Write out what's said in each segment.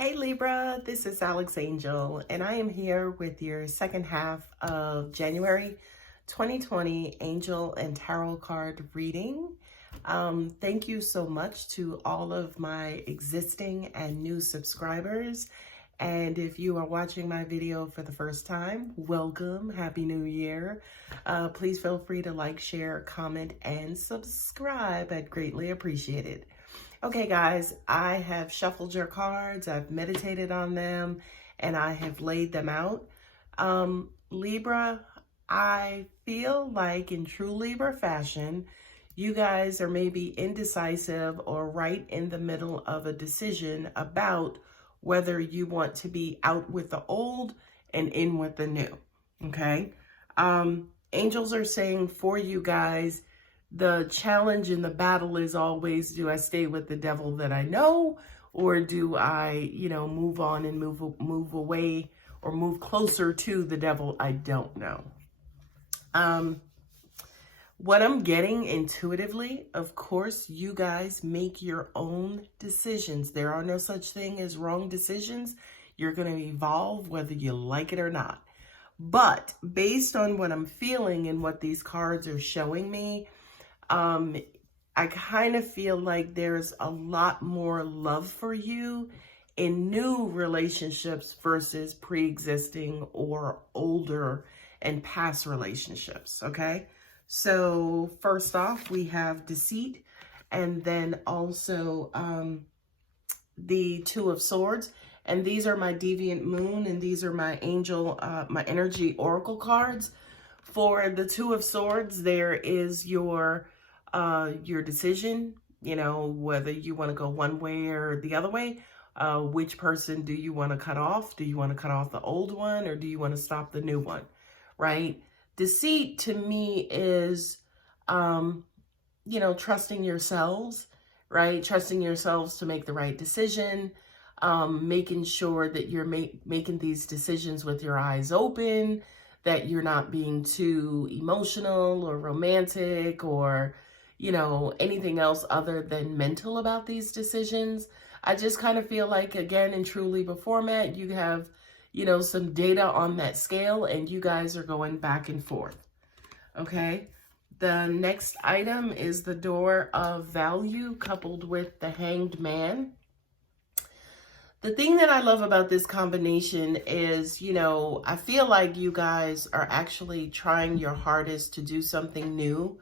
Hey Libra, this is Alex Angel, and I am here with your second half of January 2020 Angel and Tarot card reading. Thank you so much to all of my existing and new subscribers. And if you are watching my video for the first time, welcome, Happy New Year. Please feel free to like, share, comment, and subscribe. I'd greatly appreciate it. Okay, guys, I have shuffled your cards, I've meditated on them, and I have laid them out. Libra, I feel like in true Libra fashion, you guys are maybe indecisive or right in the middle of a decision about whether you want to be out with the old and in with the new, okay? Angels are saying for you guys, the challenge in the battle is always, do I stay with the devil that I know, or do I, move on and move away or move closer to the devil I don't know? What I'm getting intuitively, of course, you guys make your own decisions. There are no such thing as wrong decisions. You're going to evolve whether you like it or not. But based on what I'm feeling and what these cards are showing me, I kind of feel like there's a lot more love for you in new relationships versus pre-existing or older and past relationships, okay? So first off, we have deceit, and then also the Two of Swords. And these are my Deviant Moon, and these are my Angel, my Energy Oracle cards. For the Two of Swords, there is your decision, whether you want to go one way or the other way. Which person do you want to cut off? Do you want to cut off the old one, or do you want to stop the new one, right? Deceit to me is, trusting yourselves, right? Trusting yourselves to make the right decision, making sure that you're making these decisions with your eyes open, that you're not being too emotional or romantic or, anything else other than mental about these decisions. I just kind of feel like, again, in true Libra format, you have, some data on that scale and you guys are going back and forth. Okay. The next item is the Door of Value coupled with the Hanged Man. The thing that I love about this combination is, I feel like you guys are actually trying your hardest to do something new.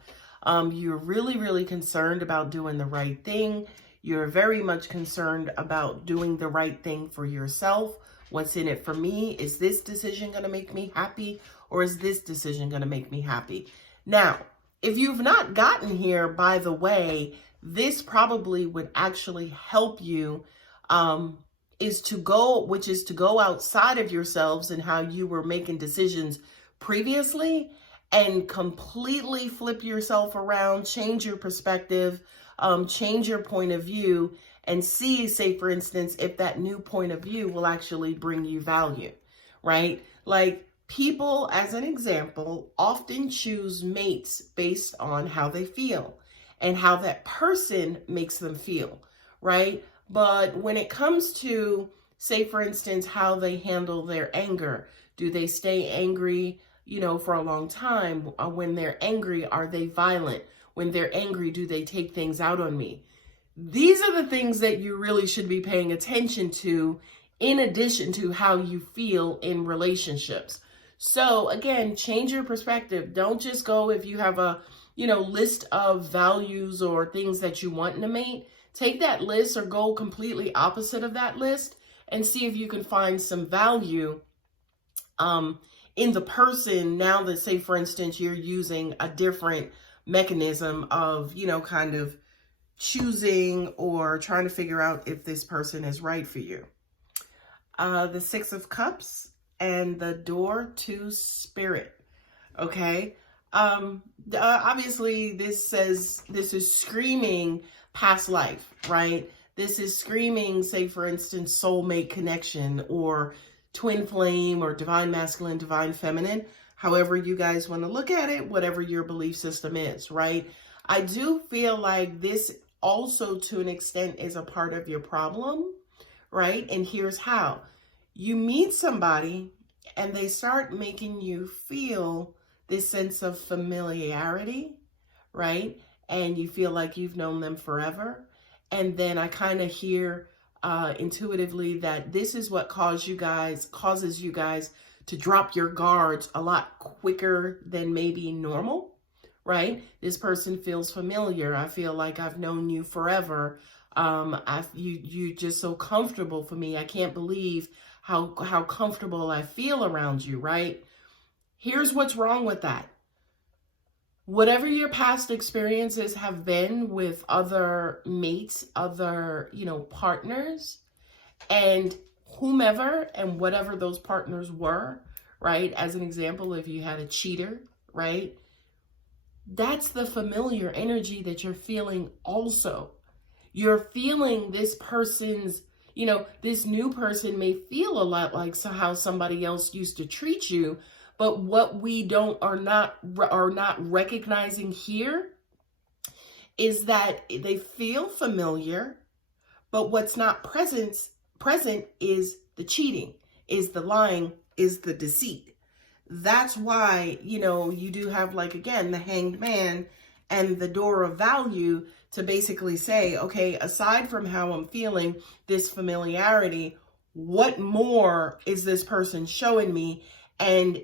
You're really, really concerned about doing the right thing. You're very much concerned about doing the right thing for yourself. What's in it for me? Is this decision going to make me happy, or is this decision going to make me happy? Now, if you've not gotten here, by the way, this probably would actually help you, is to go outside of yourselves and how you were making decisions previously and completely flip yourself around, change your perspective, change your point of view, and see, say, for instance, if that new point of view will actually bring you value, right? Like, people, as an example, often choose mates based on how they feel and how that person makes them feel, right? But when it comes to, say, for instance, how they handle their anger, do they stay angry, for a long time? When they're angry, are they violent? When they're angry, do they take things out on me? These are the things that you really should be paying attention to, in addition to how you feel in relationships. So again, change your perspective. Don't just go if you have a, list of values or things that you want in a mate. Take that list or go completely opposite of that list and see if you can find some value in the person now that, say, for instance, you're using a different mechanism of, kind of choosing or trying to figure out if this person is right for you. The Six of Cups and the Door to Spirit. Okay. Obviously this is screaming past life, right? This is screaming, say, for instance, soulmate connection or twin flame or divine masculine, divine feminine, however you guys want to look at it, whatever your belief system is, right? I do feel like this also, to an extent, is a part of your problem, right? And here's how. You meet somebody and they start making you feel this sense of familiarity, right? And you feel like you've known them forever. And then I kind of hear intuitively that this is what causes you guys to drop your guards a lot quicker than maybe normal, right? This person feels familiar. I feel like I've known you forever. You're just so comfortable for me. I can't believe how comfortable I feel around you, right? Here's what's wrong with that. Whatever your past experiences have been with other mates, other, partners, and whomever and whatever those partners were, right? As an example, if you had a cheater, right? That's the familiar energy that you're feeling also. You're feeling this person's, this new person may feel a lot like how somebody else used to treat you, but what we are not recognizing here is that they feel familiar, but what's not present is the cheating, is the lying, is the deceit. That's why, you do have, like, again, the Hanged Man and the Door of Value to basically say, okay, aside from how I'm feeling, this familiarity, what more is this person showing me? And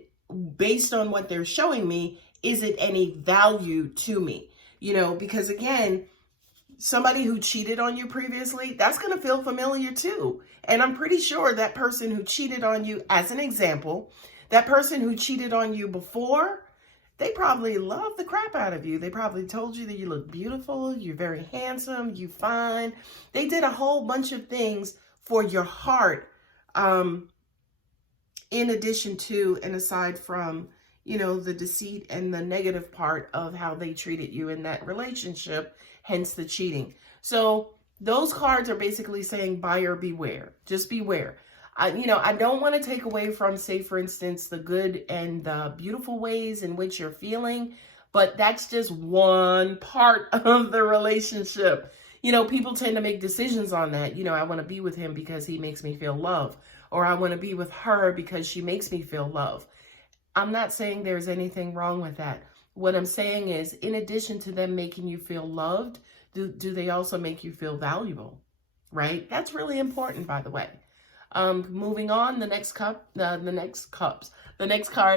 based on what they're showing me, is it any value to me? Because again, somebody who cheated on you previously, that's going to feel familiar too. And I'm pretty sure that person who cheated on you, as an example, that person who cheated on you before, they probably love the crap out of you. They probably told you that you look beautiful, you're very handsome, you fine. They did a whole bunch of things for your heart, in addition to and aside from, the deceit and the negative part of how they treated you in that relationship, hence the cheating. So those cards are basically saying buyer beware. Just beware. I don't want to take away from, say, for instance, the good and the beautiful ways in which you're feeling, but that's just one part of the relationship. People tend to make decisions on that. I want to be with him because he makes me feel love, or I want to be with her because she makes me feel love. I'm not saying there's anything wrong with that. What I'm saying is, in addition to them making you feel loved, do they also make you feel valuable, right? That's really important, by the way. Moving on, the next card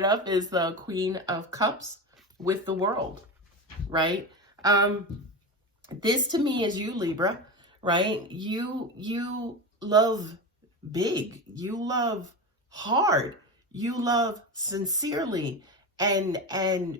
up is the Queen of Cups with the World, right? This to me is you, Libra, right? You love big, you love hard, you love sincerely, and I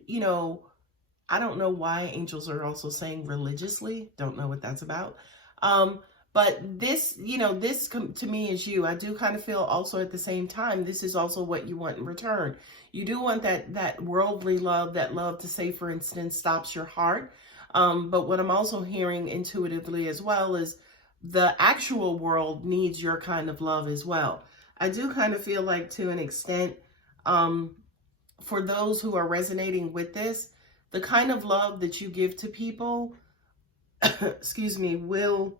don't know why angels are also saying religiously. Don't know what that's about. But this to me is you. I do kind of feel also at the same time, this is also what you want in return. You do want that worldly love, that love to, say, for instance, stops your heart. But what I'm also hearing intuitively as well is the actual world needs your kind of love as well. I do kind of feel like, to an extent, for those who are resonating with this, the kind of love that you give to people, excuse me, will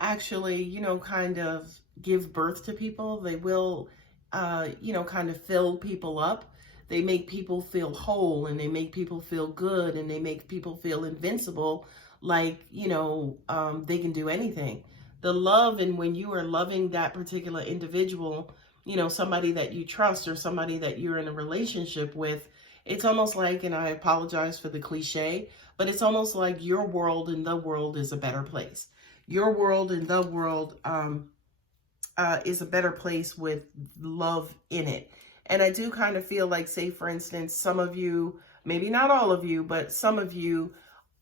actually, kind of give birth to people. They will, kind of fill people up. They make people feel whole, and they make people feel good, and they make people feel invincible, like, they can do anything. The love, and when you are loving that particular individual, somebody that you trust or somebody that you're in a relationship with, it's almost like, and I apologize for the cliche, but it's almost like your world and the world is a better place. Your world and the world is a better place with love in it. And I do kind of feel like, say, for instance, some of you, maybe not all of you, but some of you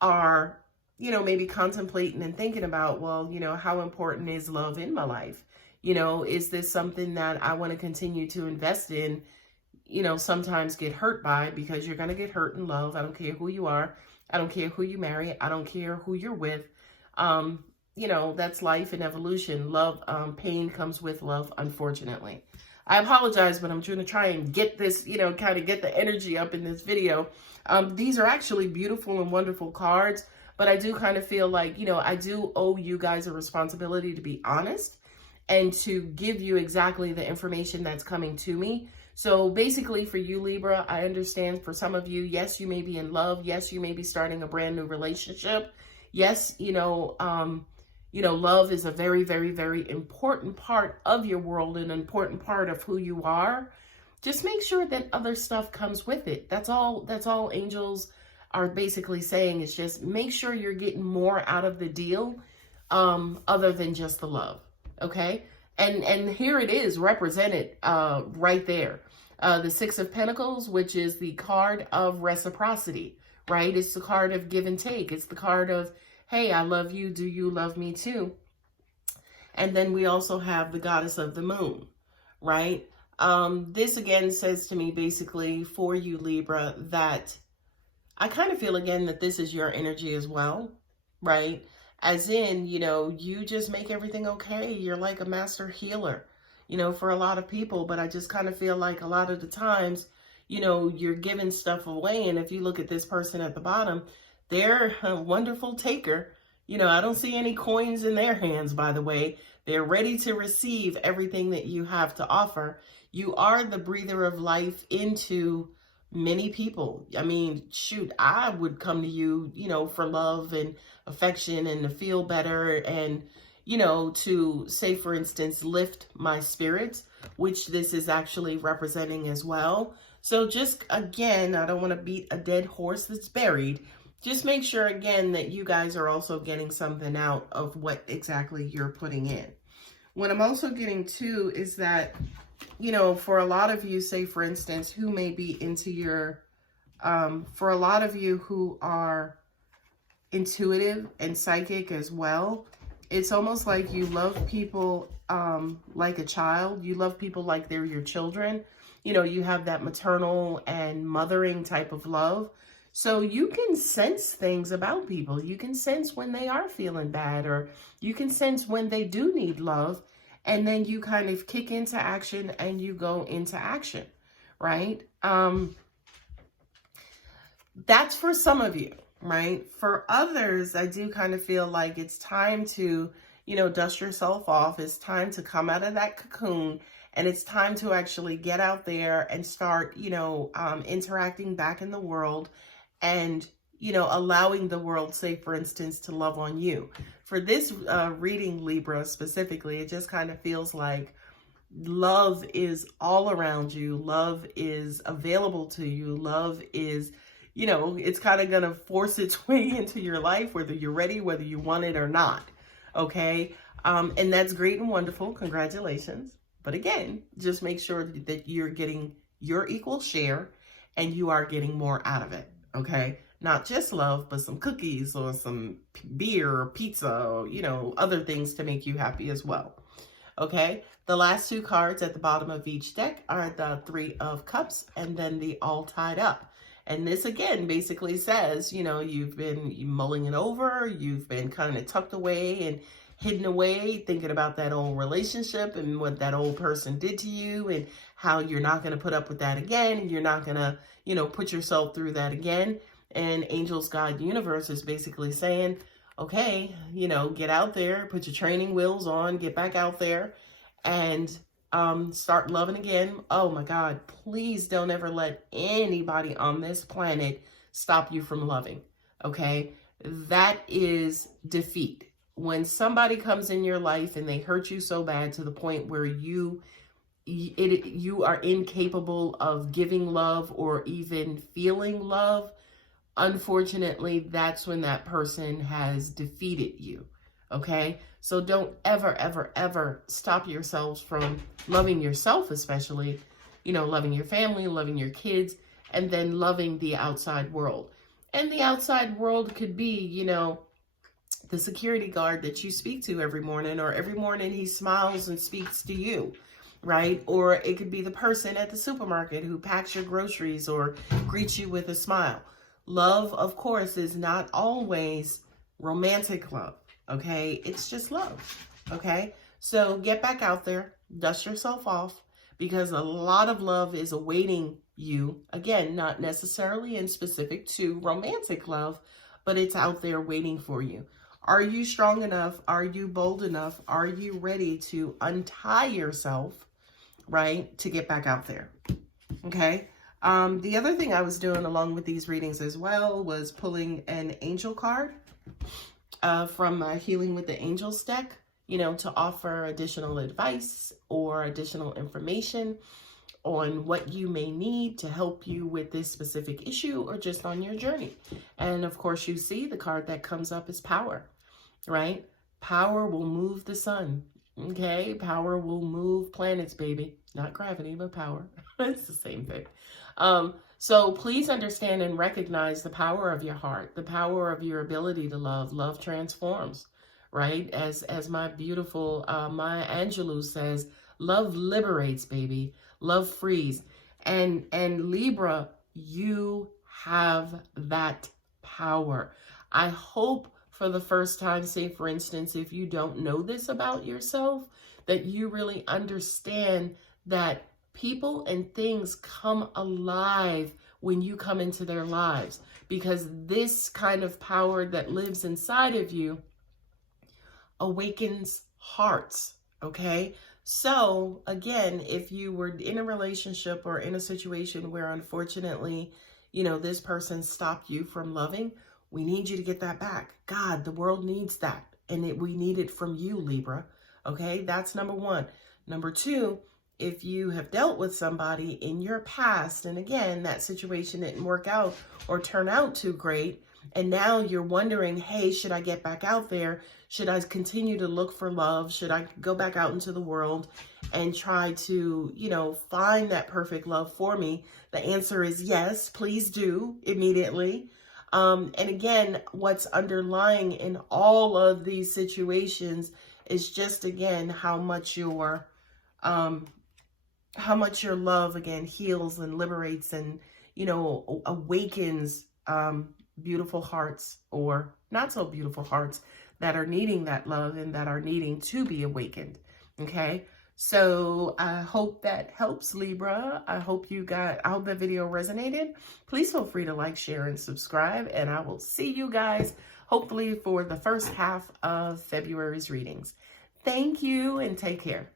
are, maybe contemplating and thinking about, well, how important is love in my life? Is this something that I want to continue to invest in, sometimes get hurt by, because you're going to get hurt in love. I don't care who you are. I don't care who you marry. I don't care who you're with. That's life and evolution. Love, pain comes with love, unfortunately. I apologize, but I'm trying to try and get this, kind of get the energy up in this video. These are actually beautiful and wonderful cards, But I do kind of feel like, you know, I do owe you guys a responsibility to be honest and to give you exactly the information that's coming to me. So basically for you, Libra, I understand for some of you, yes, you may be in love. Yes, you may be starting a brand new relationship. Yes, love is a very, very, very important part of your world, an important part of who you are. Just make sure that other stuff comes with it. That's all angels are basically saying, is just make sure you're getting more out of the deal, other than just the love. Okay. And here it is represented, right there. The Six of Pentacles, which is the card of reciprocity, right? It's the card of give and take. It's the card of, hey, I love you. Do you love me too? And then we also have the Goddess of the Moon, right? This again says to me basically for you, Libra, that I kind of feel again that this is your energy as well, right? As in, you just make everything okay. You're like a master healer, for a lot of people. But I just kind of feel like a lot of the times, you're giving stuff away. And if you look at this person at the bottom, they're a wonderful taker. I don't see any coins in their hands, by the way. They're ready to receive everything that you have to offer. You are the breather of life into many people. I mean, shoot, I would come to you, for love and affection and to feel better and, to say, for instance, lift my spirits, which this is actually representing as well. So just, again, I don't want to beat a dead horse that's buried. Just make sure, again, that you guys are also getting something out of what exactly you're putting in. What I'm also getting too is that, for a lot of you, say, for instance, who may be into your, for a lot of you who are intuitive and psychic as well, it's almost like you love people like a child. You love people like they're your children. You have that maternal and mothering type of love. So you can sense things about people. You can sense when they are feeling bad, or you can sense when they do need love. And then you kind of kick into action and you go into action, right? That's for some of you, right? For others, I do kind of feel like it's time to, dust yourself off. It's time to come out of that cocoon, and it's time to actually get out there and start, interacting back in the world and, allowing the world, say, for instance, to love on you. For this reading, Libra, specifically, it just kind of feels like love is all around you. Love is available to you. Love is, it's kind of going to force its way into your life, whether you're ready, whether you want it or not. Okay. And that's great and wonderful. Congratulations. But again, just make sure that you're getting your equal share and you are getting more out of it. Okay. Not just love, but some cookies or some beer or pizza or, other things to make you happy as well. Okay. The last two cards at the bottom of each deck are the Three of Cups and then the All Tied Up. And this again basically says, you've been mulling it over. You've been kind of tucked away and hidden away, thinking about that old relationship and what that old person did to you and how you're not going to put up with that again. And you're not going to, put yourself through that again. And Angels, God, Universe is basically saying, okay, get out there, put your training wheels on, get back out there and start loving again. Oh my God, please don't ever let anybody on this planet stop you from loving. Okay. That is defeat. When somebody comes in your life and they hurt you so bad to the point where you are incapable of giving love or even feeling love, unfortunately, that's when that person has defeated you. Okay. So don't ever, ever, ever stop yourselves from loving yourself, especially, loving your family, loving your kids, and then loving the outside world. And the outside world could be, the security guard that you speak to every morning, or every morning he smiles and speaks to you, right? Or it could be the person at the supermarket who packs your groceries or greets you with a smile. Love, of course, is not always romantic love, okay? It's just love, okay? So get back out there, dust yourself off, because a lot of love is awaiting you. Again, not necessarily in specific to romantic love, but it's out there waiting for you. Are you strong enough? Are you bold enough? Are you ready to untie yourself, right, to get back out there? Okay. The other thing I was doing along with these readings as well was pulling an angel card from Healing with the Angels deck, you know, to offer additional advice or additional information on what you may need to help you with this specific issue or just on your journey. And of course, you see the card that comes up is power, right? Power will move the sun. Okay, power will move planets, baby. Not gravity, but power. It's the same thing. So please understand and recognize the power of your heart, the power of your ability to love. Love transforms, right? As my beautiful Maya Angelou says, love liberates, baby. Love frees. And Libra, you have that power. I hope for the first time, say for instance, if you don't know this about yourself, that you really understand that people and things come alive when you come into their lives, because this kind of power that lives inside of you awakens hearts, okay? So again, if you were in a relationship or in a situation where unfortunately, you know, this person stopped you from loving, we need you to get that back. God, the world needs that. And we need it from you, Libra. Okay, that's number one. Number two, if you have dealt with somebody in your past, and again, that situation didn't work out or turn out too great, and now you're wondering, hey, should I get back out there? Should I continue to look for love? Should I go back out into the world and try to, you know, find that perfect love for me? The answer is yes, please do immediately. And again, what's underlying in all of these situations is just, again, how much your love, again, heals and liberates and, you know, awakens beautiful hearts or not so beautiful hearts that are needing that love and that are needing to be awakened. Okay. So I hope that helps, Libra. I hope that video resonated. Please feel free to like, share, and subscribe. And I will see you guys hopefully for the first half of February's readings. Thank you and take care.